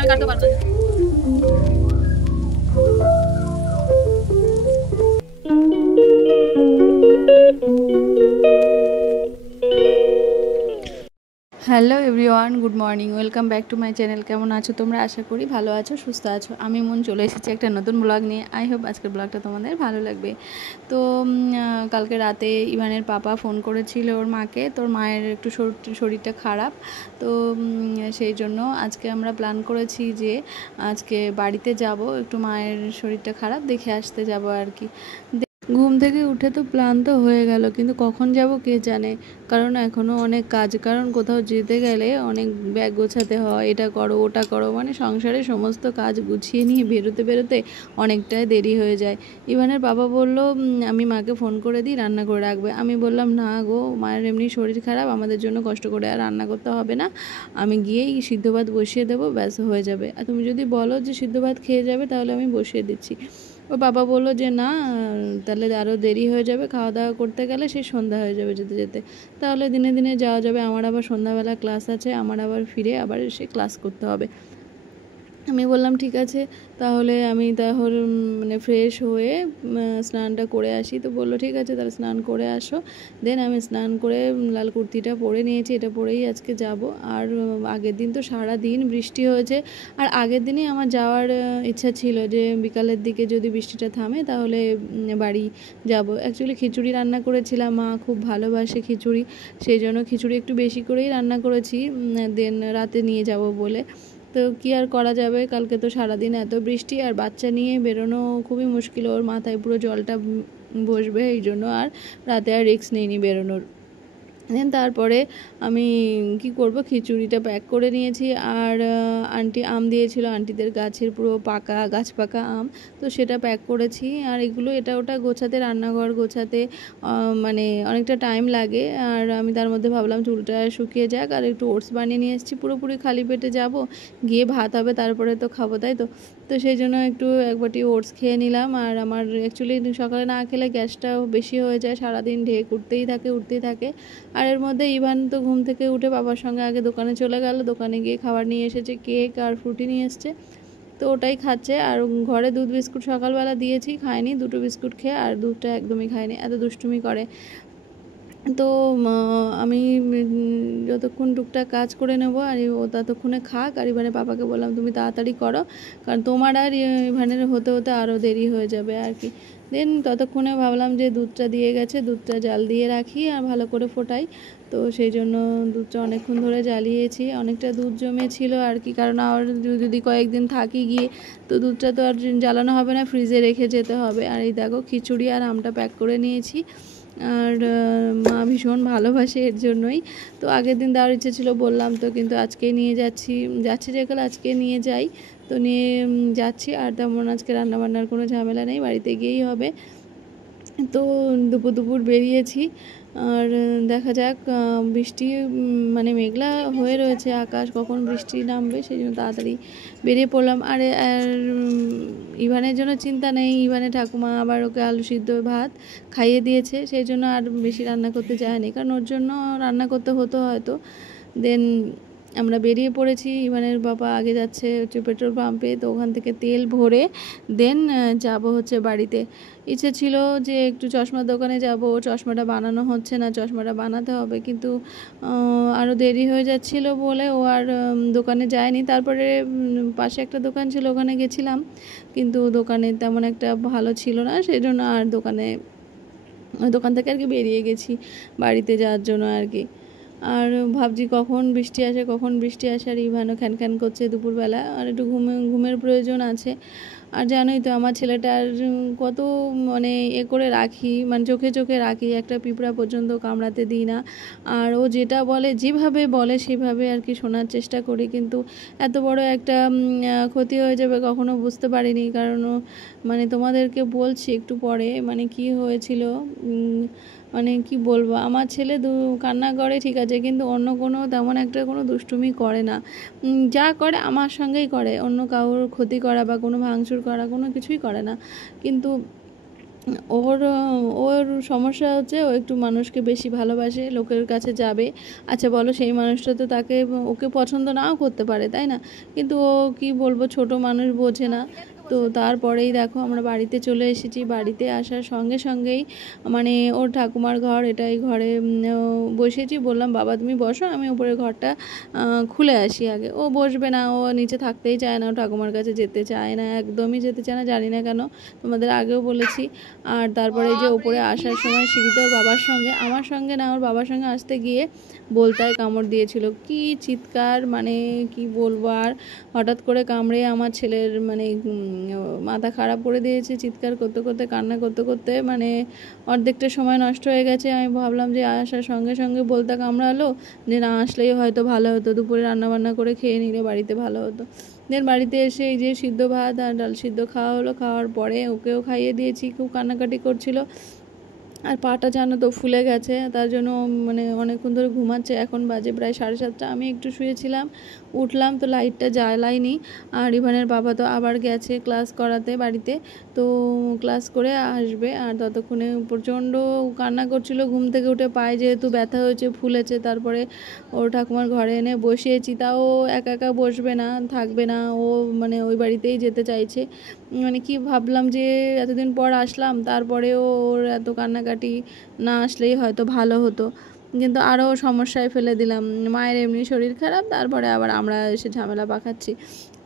আমি কাটতে পারবো না। Hello everyone, good morning, welcome back to my channel. কেমন আছো তোমরা? আশা করি ভালো আছো, সুস্থ আছো। আমি মন চলে এসেছি একটা নতুন ব্লগ নিয়ে। আই হোপ আজকের ব্লগটা তোমাদের ভালো লাগবে। তো কালকে রাতে ইভানের পাপা ফোন করেছিল ওর মাকে, তোর মায়ের একটু শরীরটা খারাপ। তো সেই জন্য আজকে আমরা প্ল্যান করেছি যে আজকে বাড়িতে যাব, একটু মায়ের শরীরটা খারাপ দেখে আসতে যাব আর কি। ঘুম থেকে উঠে তো প্ল্যান তো হয়ে গেল, কিন্তু কখন যাব কে জানে, কারণ এখনও অনেক কাজ। কারণ কোথাও যেতে গেলে অনেক ব্যাগ গোছাতে হয়, এটা করো ওটা করো, মানে সংসারের সমস্ত কাজ গুছিয়ে নিয়ে বেরোতে বেরোতে অনেকটাই দেরি হয়ে যায়। ইভানের বাবা বলল আমি মাকে ফোন করে দিই, রান্না করে রাখবে। আমি বললাম না গো, মায়ের এমনি শরীর খারাপ, আমাদের জন্য কষ্ট করে আর রান্না করতে হবে না, আমি গিয়েই সিদ্ধ ভাত বসিয়ে দেবো, ব্যাস হয়ে যাবে। আর তুমি যদি বলো যে সিদ্ধ ভাত খেয়ে যাবে তাহলে আমি বসিয়ে দিচ্ছি। ও বাবা বললো যে না, তাহলে আরও দেরি হয়ে যাবে, খাওয়া দাওয়া করতে গেলে সেই সন্ধ্যা হয়ে যাবে যেতে যেতে, তাহলে দিনে দিনে যাওয়া যাবে। আমার আবার সন্ধ্যাবেলা ক্লাস আছে, আমার আবার ফিরে আবার সে ক্লাস করতে হবে। আমি বললাম ঠিক আছে, তাহলে আমি মানে ফ্রেশ হয়ে স্নানটা করে আসি। তো বললো ঠিক আছে, তাহলে স্নান করে আসো। দেন আমি স্নান করে লাল কুর্তিটা পরে নিয়েছি, এটা পরেই আজকে যাব। আর আগের দিন তো সারা দিন বৃষ্টি হয়েছে, আর আগের দিনই আমার যাওয়ার ইচ্ছা ছিল যে বিকালের দিকে যদি বৃষ্টিটা থামে তাহলে বাড়ি যাব। অ্যাকচুয়ালি খিচুড়ি রান্না করেছিলাম, মা খুব ভালোবাসে খিচুড়ি, সেই জন্য খিচুড়ি একটু বেশি করেই রান্না করেছি, দেন রাতে নিয়ে যাব বলে। তো কী আর করা যাবে, কালকে তো সারাদিন এত বৃষ্টি, আর বাচ্চা নিয়ে বেরোনো খুবই মুশকিল, ওর মাথায় পুরো জলটা বসবে, এই জন্য আর রাতে আর রিস্ক নিইনি বেরোনোর। দেন তারপরে আমি কি করব, খিচুড়িটা প্যাক করে নিয়েছি। আর আন্টি আম দিয়েছিল, আন্টিদের গাছের পুরো পাকা গাছ পাকা আম, তো সেটা প্যাক করেছি। আর এগুলো এটা ওটা গোছাতে, রান্নাঘর গোছাতে মানে অনেকটা টাইম লাগে। আর আমি তার মধ্যে ভাবলাম চুলটা শুকিয়ে যাক, আর একটু ওটস বানিয়ে নিয়ে এসেছি। পুরোপুরি খালি পেটে যাব, গিয়ে ভাত হবে তারপরে তো খাবো, তাই তো। তো সেই জন্য একটু এক বাটি ওটস খেয়ে নিলাম। আর আমার অ্যাকচুয়ালি সকালে না খেলে গ্যাসটাও বেশি হয়ে যায়, সারাদিন ঢেক উঠতেই থাকে। আর এর মধ্যে ইভান তো ঘুম থেকে উঠে বাবার সঙ্গে আগে দোকানে চলে গেল, দোকানে গিয়ে খাবার নিয়ে এসেছে, কেক আর ফ্রুটি নিয়ে এসছে, তো ওটাই খাচ্ছে। আর ঘরে দুধ বিস্কুট সকালবেলা দিয়েছি, খায়নি, দুটো বিস্কুট খেয়ে, আর দুধটা একদমই খায়নি, এত দুষ্টুমি করে। তো আমি যতক্ষণ টুকটাক কাজ করে নেব, আর ও ততক্ষণে খাক। আর ইভানের পাপাকে বললাম তুমি তাড়াতাড়ি করো, কারণ তোমার আর ইভানের হতে হতে আরও দেরি হয়ে যাবে আর কি। দেন ততক্ষণে ভাবলাম যে দুধটা দিয়ে গেছে, দুধটা জাল দিয়ে রাখি আর ভালো করে ফোটাই। তো সেই জন্য দুধটা অনেকক্ষণ ধরে জ্বালিয়েছি, অনেকটা দুধ জমেছিল আর কি, কারণ আর যদি কয়েকদিন থাকি গিয়ে, তো দুধটা তো আর জ্বালানো হবে না, ফ্রিজে রেখে যেতে হবে। আর এই দেখো খিচুড়ি আর আমটা প্যাক করে নিয়েছি, আর মা ভীষণ ভালোবাসে এর জন্যই। তো আগের দিন দেওয়ার ইচ্ছে ছিল বললাম তো, কিন্তু আজকেই নিয়ে যাচ্ছি যেকালে আজকে নিয়ে যাই, তো নিয়ে যাচ্ছি। আর তেমন আজকে রান্নাবান্নার কোনো ঝামেলা নেই, বাড়িতে গিয়েই হবে। তো দুপুর বেরিয়েছি, আর দেখা যাক, বৃষ্টি মানে মেঘলা হয়ে রয়েছে আকাশ, কখন বৃষ্টি নামবে, সেই জন্য তাড়াতাড়ি বেরিয়ে পড়লাম। আর ইভানের জন্য চিন্তা নেই, ইভানের ঠাকুমা আবার ওকে আলু সিদ্ধ ভাত খাইয়ে দিয়েছে, সেই জন্য আর বেশি রান্না করতে যায়নি, কারণ ওর জন্য রান্না করতে হতো হয়তো। দেন আমরা বেরিয়ে পড়েছি, ইভানের বাবা আগে যাচ্ছে হচ্ছে পেট্রোল পাম্পে, তো ওখান থেকে তেল ভরে দেন যাব হচ্ছে বাড়িতে। ইচ্ছে ছিল যে একটু চশমার দোকানে যাব, চশমাটা বানানো হচ্ছে না, চশমাটা বানাতে হবে, কিন্তু আরও দেরি হয়ে যাচ্ছিল বলে ও আর দোকানে যায়নি। তারপরে পাশে একটা দোকান ছিল, ওখানে গেছিলাম, কিন্তু দোকানে তেমন একটা ভালো ছিল না, সেই জন্য আর ওই দোকান থেকে আর কি বেরিয়ে গেছি বাড়িতে যাওয়ার জন্য আর কি। আর ভাবছি কখন বৃষ্টি আসে, আর ইভানও খ্যান করছে দুপুরবেলা, আর একটু ঘুমের প্রয়োজন আছে। আর জানোই তো আমার ছেলেটার কত মানে করে রাখি, মানে চোখে রাখি, একটা পিঁপড়া পর্যন্ত কামড়াতে দিই না। আর ও যেটা বলে, যেভাবে বলে সেভাবে আর কি শোনার চেষ্টা করি, কিন্তু এত বড় একটা ক্ষতি হয়ে যাবে কখনো বুঝতে পারিনি। কারণ মানে তোমাদেরকে বলছি একটু পরে মানে কি হয়েছিল, মানে কি বলবো, আমার ছেলে কান্না করে ঠিক আছে, কিন্তু অন্য কোনো তেমন একটা কোনো দুষ্টুমি করে না, যা করে আমার সঙ্গেই করে, অন্য কারোর ক্ষতি করা বা কোনো ভাঙচুর করা কোনো কিছুই করে না। কিন্তু ওর সমস্যা হচ্ছে ও একটু মানুষকে বেশি ভালোবাসে, লোকের কাছে যাবে। আচ্ছা বলো, সেই মানুষটা তো ওকে পছন্দ নাও করতে পারে, তাই না? কিন্তু ও কি বলবো, ছোট মানুষ, বোঝে না। তো তারপরেই দেখো আমরা বাড়িতে চলে এসেছি। বাড়িতে আসার সঙ্গে সঙ্গেই মানে ওর ঠাকুমার ঘর, এটাই ঘরে বসেছি। বললাম বাবা তুমি বসো, আমি উপরে ঘরটা খুলে আসি আগে। ও বসবে না, ও নিচে থাকতেই চায় না, ও ঠাকুমার কাছে যেতে চায় না, একদমই যেতে চায় না, জানি না কেন, তোমাদের আগেও বলেছি। আর তারপরে যে ওপরে আসার সময় সিঁড়িতে ওর বাবার সঙ্গে, আমার সঙ্গে না, ওর বাবার সঙ্গে আসতে গিয়ে বলতায় কামড় দিয়েছিল। কি চিৎকার, মানে কি বলবো আর। হঠাৎ করে কামড়ে আমার ছেলের মানে মাথা খারাপ করে দিয়েছে, চিৎকার করতে করতে, কান্না করতে করতে, মানে অর্ধেকটা সময় নষ্ট হয়ে গেছে। আমি ভাবলাম যে আসার সঙ্গে সঙ্গে বলতা কামড়ালো, যে না আসলেই হয়তো ভালো হতো, দুপুরে রান্নাবান্না করে খেয়ে নিলে বাড়িতে ভালো হতো। দেন বাড়িতে এসে এই যে সিদ্ধ ভাত আর ডাল সিদ্ধ খাওয়া হলো। খাওয়ার পরে ওকেও খাইয়ে দিয়েছি, খুব কান্নাকাটি করছিল। আর পাটা জানো তো ফুলে গেছে, তার জন্য মানে অনেকক্ষণ ধরে ঘুমাচ্ছে। এখন বাজে প্রায় 7:30। আমি একটু শুয়েছিলাম, উঠলাম তো লাইটটা জ্বালাইনি। আর ইভানের বাবা তো আবার গেছে ক্লাস করাতে বাড়িতে, তো ক্লাস করে আসবে। আর ততক্ষণে প্রচণ্ড কান্না করছিল, ঘুম থেকে উঠে পায়ে যেহেতু ব্যথা হয়েছে, ফুলেছে। তারপরে ওর ঠাকুমার ঘরে এনে বসিয়েছি, তাও একা একা বসবে না, থাকবে না ও, মানে ওই বাড়িতেই যেতে চাইছে। মানে কি ভাবলাম যে এতদিন পর আসলাম, তারপরেও ওর এত কান্নাকাটি, না আসলেই হয়তো ভালো হতো, কিন্তু আরও সমস্যায় ফেলে দিলাম। মায়ের এমনি শরীর খারাপ, তারপরে আবার আমরা এসে ঝামেলা পাকাচ্ছি।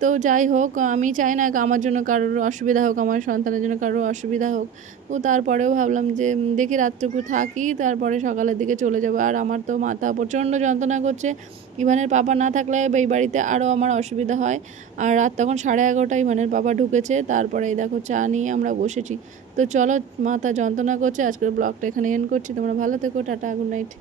তো যাই হোক, আমি চাই না আমার জন্য কারোর অসুবিধা হোক, আমার সন্তানের জন্য কারোর অসুবিধা হোক। তো তারপরেও ভাবলাম যে দেখি রাতটুকু থাকি, তারপরে সকালের দিকে চলে যাবো। আর আমার তো মাথা প্রচণ্ড যন্ত্রণা করছে, ইভানের পাপা না থাকলে এই বাড়িতে আরও আমার অসুবিধা হয়। আর রাত তখন 11:30, ইভানের পাপা ঢুকেছে। তারপরে এই দেখো চা নিয়ে আমরা বসেছি। তো চলো, মাথা যন্ত্রণা করছে, আজকের ব্লগটা এখানে এন্ড করছি। তোমরা ভালো থেকো, টাটা, গুড নাইট।